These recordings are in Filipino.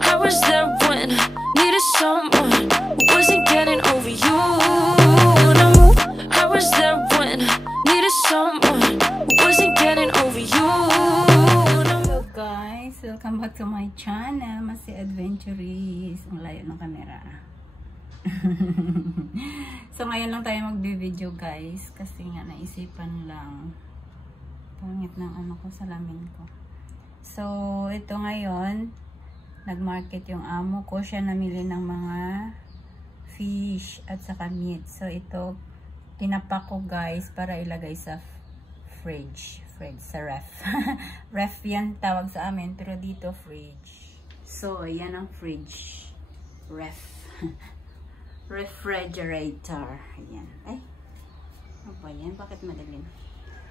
I was there when needed someone who wasn't getting over you. I was there when needed someone who wasn't getting over you. Hello guys, welcome back to my channel, Masi Adventures. Ang layo ng camera. So ngayon lang tayo magbi-video guys, kasi nga naisipan lang. Pangit ng ano ko, salamin ko. So ito ngayon, nagmarket yung amo ko, siya namili ng mga fish at saka meat. So ito, tinapak ko guys para ilagay sa fridge sa ref. Ref yan tawag sa amin, pero dito fridge. So yan ang fridge, ref. Refrigerator. Ayan. Ay, ano ba yan? Bakit madilim?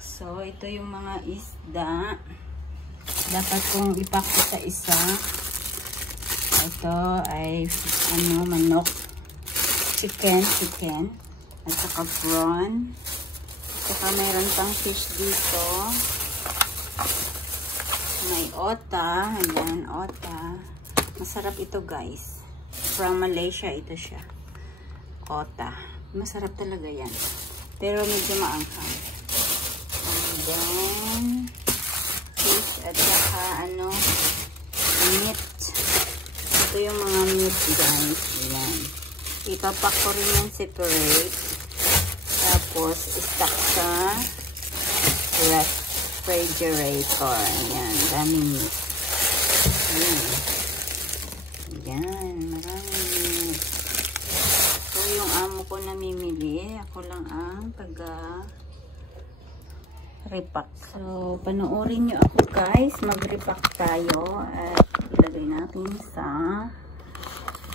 So ito yung mga isda, dapat kong ipak ko sa isa. Ito ay ano, manok, chicken at saka prawn. Saka mayroon pang fish dito. May ota. Ayan, ota. Masarap ito guys. From Malaysia ito siya. Ota. Masarap talaga yan. Pero medyo maanghang. And then, fish at saka ano, meat. Ito yung mga meat guys. Ayan. Ipapak ko rin yan separate. Tapos, stock sa refrigerator. Ayan, daming meat. Ayan. Ayan, maraming meat. So, yung amo ko namimili. Ako lang ang taga-repack. So, panoorin nyo ako guys. Mag-repack tayo. At ilagay natin sa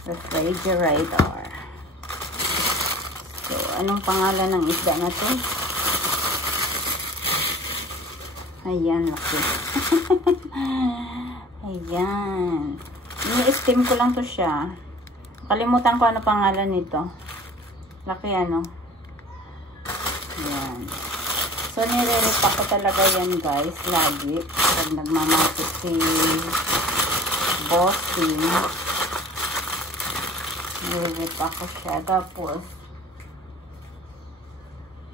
refrigerator. So, anong pangalan ng isda na to? Ayan, laki. Ayan. Ini-steam ko lang to siya. Kalimutan ko ano pangalan nito. Laki ano. Ayan. So, nire-repack ko talaga yan guys. Lagi. Pag nagmamakit si Bossing. Nire-repack ko siya. Tapos,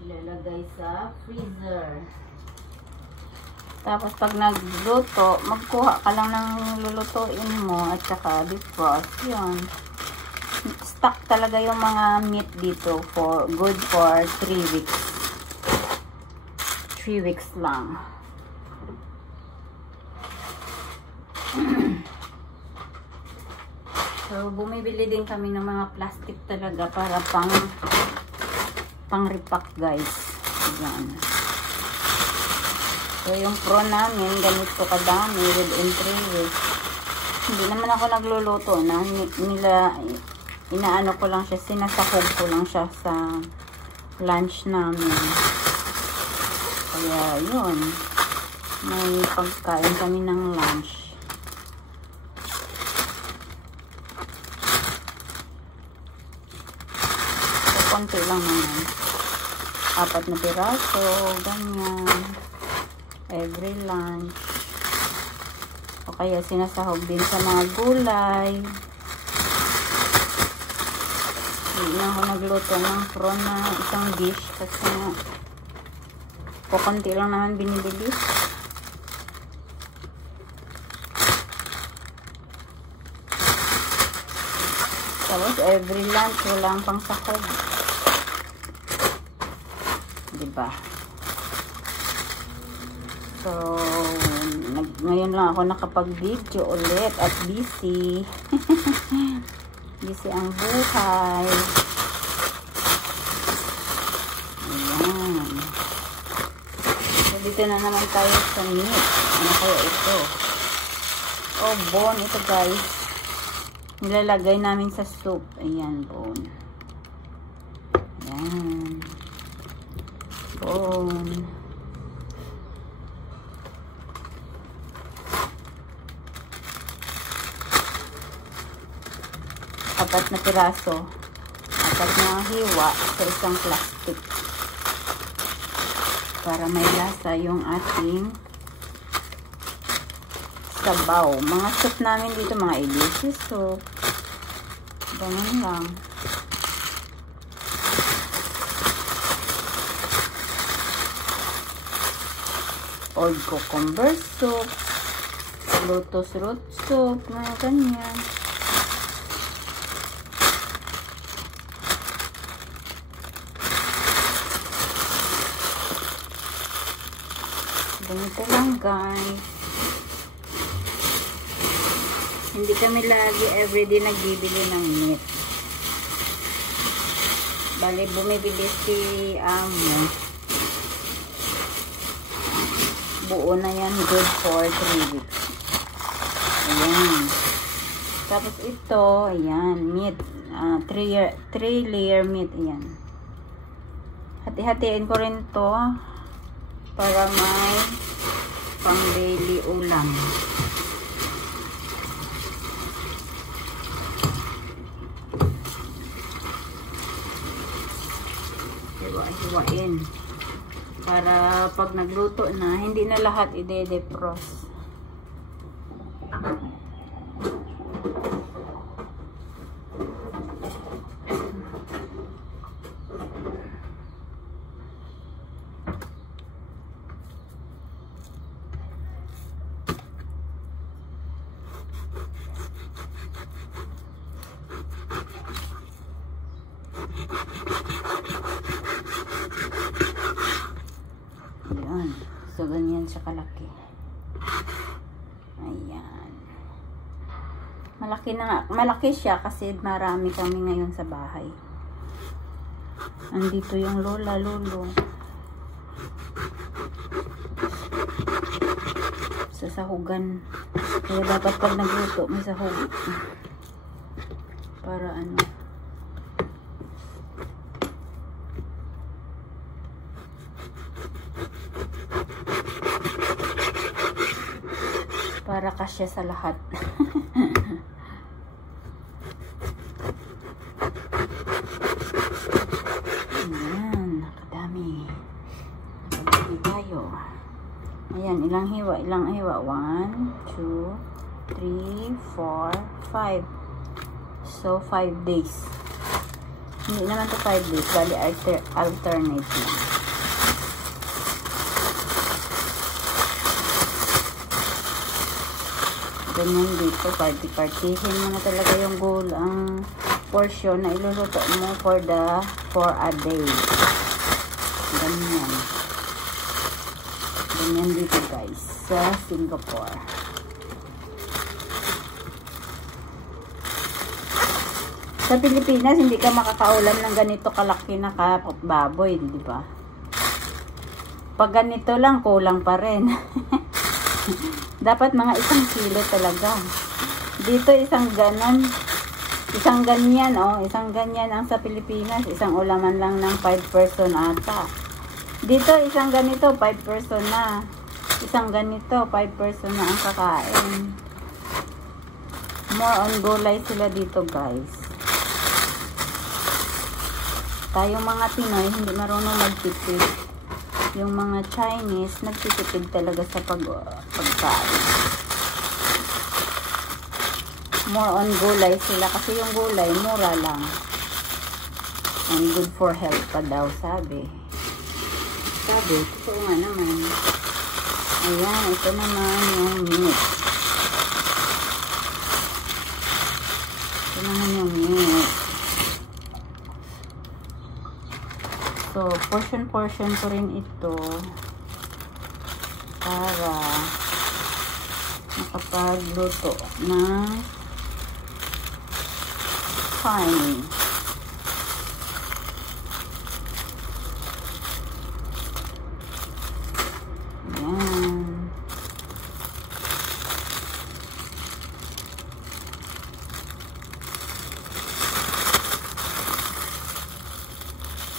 ilalagay sa freezer. Tapos pag nagluto, magkuha ka lang ng lulutuin mo at saka defrost. Yun. Stock talaga yung mga meat dito for good for 3 weeks. 3 weeks lang. So bumibili din kami ng mga plastic talaga para pang repack guys. Ayan. So yung prawn namin, ganito kadami within 3 weeks. Hindi naman ako nagluluto na. Inaano ko lang siya, sinasahog ko lang siya sa lunch namin. Kaya yun. May pagkain kami ng lunch. So konti lang naman. 4 na piraso, ganyan. Every lunch. O kaya sinasahog din sa mga gulay. Hindi na ako nagluto ng prawn na isang dish kasi kukunti lang naman binibili. Tapos every lunch walang pang sahog. Diba? So, ngayon lang ako nakapag-video ulit at busy. Busy ang buhay. Ayan. So, dito na naman tayo sa meat. Ano kaya ito? Oh, bone ito guys. Nilalagay namin sa soup. Ayan, bone. Ayan. Bone. 4 na piraso. 4 na hiwa sa isang plastic. Para may lasa yung ating sabaw. Mga soup namin dito, mga elisi soup. Ganun lang. Old cucumber soup. Lotus root soup. Mga ganyan. Ganito lang guys. Hindi kami lagi everyday nagbibili ng meat. Bali bumibili si Amo. Buo na yan, good for 3 weeks. Ayan. Tapos ito, ayan, meat. 3 layer meat, ayan. Hati-hatiin ko rin to para may pang daily ulam. Hiwa-hiwain. Para pag nagluto na, hindi na lahat ide-defrost. Ayan. So, ganyan siya kalaki. Ayan. Malaki na nga. Malaki siya kasi marami kami ngayon sa bahay. Andito yung lola, lolo. Sa sahugan. Kaya dapat pag nagluto, may sahog. Para ano. Para kasya sa lahat. Ayan, nakadami. Nakadami tayo. Ayan, ilang hiwa? 1, 2, 3, 4, 5. So, 5 days. Hindi naman to 5 days. Bali, alternate lang. Ganyan dito, party-partihin mo na talaga yung goal, ang portion na iluluto mo for a day. Ganyan. Ganyan dito guys, sa Singapore. Sa Pilipinas, hindi ka makakaulam ng ganito kalaki na baboy, di ba? Pag ganito lang, kulang pa rin. Dapat mga 1 kilo talaga. Dito isang ganon. Isang ganyan, oh. Isang ganyan ang sa Pilipinas. Isang ulaman lang ng 5 person ata. Dito isang ganito, 5 person na. Isang ganito, 5 person na ang kakain. More on gulay sila dito, guys. Tayong mga Pinoy, hindi marunong magtipid. Yung mga Chinese, nagtitipid talaga sa pagkain. More on gulay sila kasi yung gulay, mura lang. And good for health pa daw, sabi. Totoo nga naman. Ayan, ito naman yung meat. Ito naman yung meat. So, portion ko rin ito para makapagluto ng fine. Ayan.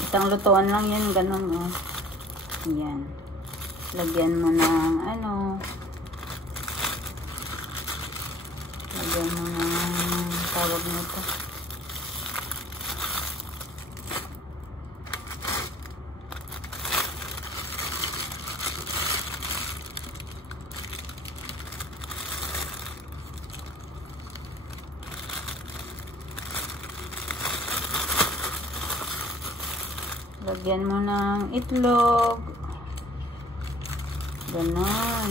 Isang lutuan lang yan, ganun, oh. Yan. Lagyan mo ng, ano, lagyan mo ng, tawag nito. Lagyan mo ng itlog. Ganon.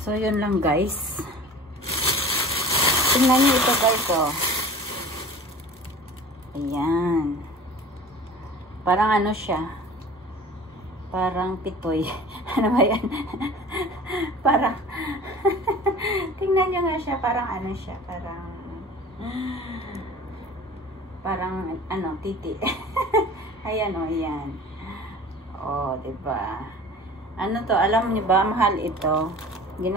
So, yun lang guys. Tingnan nyo ito guys, oh. Ayan. Parang ano siya. Parang pitoy. Ano ba yan? Parang tingnan nyo nga siya. Parang ano siya. Parang ano, titi. Ayan, oh, ayan. Oh, diba? Ano to? Alam nyo ba? Mahal ito. Ang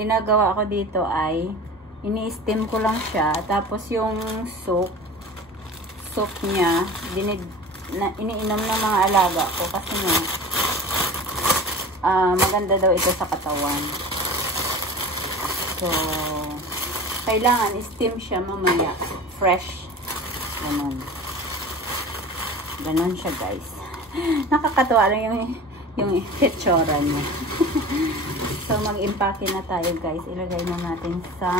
ginagawa ko dito ay ini-steam ko lang siya, tapos yung soup niya iniinom ng mga alaga ko kasi nga maganda daw ito sa katawan. So kailangan i-steam siya mamaya fresh. Ganon siya guys. Nakakatuwa lang yung pitsura niya. So, mag-impake na tayo guys. Ilagay na natin sa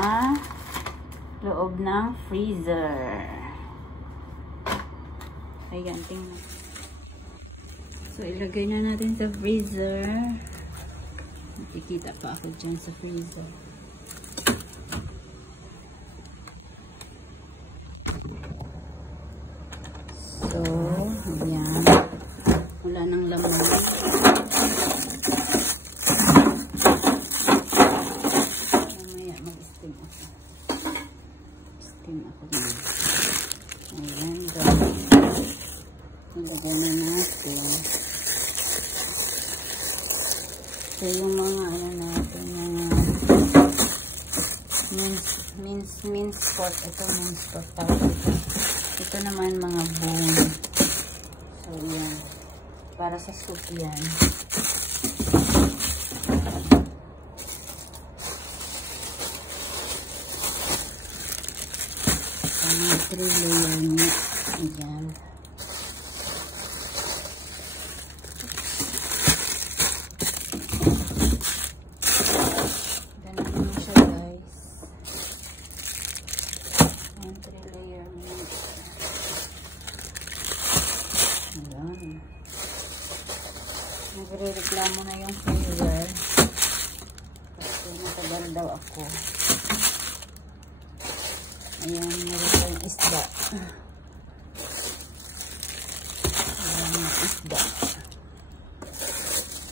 loob ng freezer. Ayan, tingnan. So, ilagay na natin sa freezer. Nakikita pa ako dyan sa freezer. So, ayan. Wala nang laman. Mamaya mag-steam ako. Steam ako na. Ayan, guys. Nilagay na natin. So, yung mga ano natin, mga mince pot. Ito, mince pot powder. Ito naman mga bone. So, yan. Para sa soup yan. Ang 3 layer niya. Ayan. Ganun mo siya guys. Ang 3 layer niya. Ayan. Nagre-reklamo na yung freezer kasi natagal daw ako. Ayan, meron tayong isda. Ayan yung isda.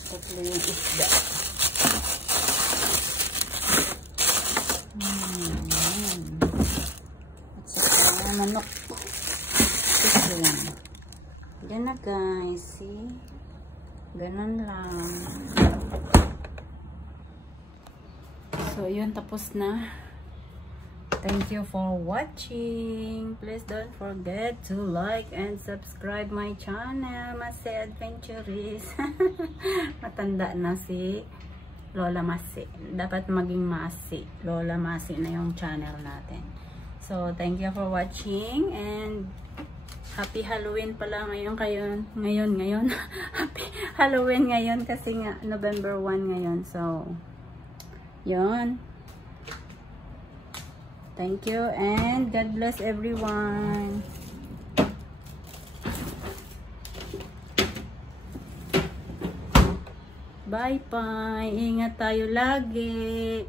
Tatlo yung isda. Ayan. At saka manok. Ito yan. Yan na guys, see? Ganun lang. So, yun. Tapos na. Thank you for watching. Please don't forget to like and subscribe my channel, Masi Adventures. Matanda na si Lola Masi. Dapat maging Masi. Lola Masi na yung channel natin. So, thank you for watching and Happy Halloween pala ngayon ngayon. Happy Halloween ngayon kasi nga November 1 ngayon. So, yun. Thank you and God bless everyone. Bye-bye. Ingat tayo lagi.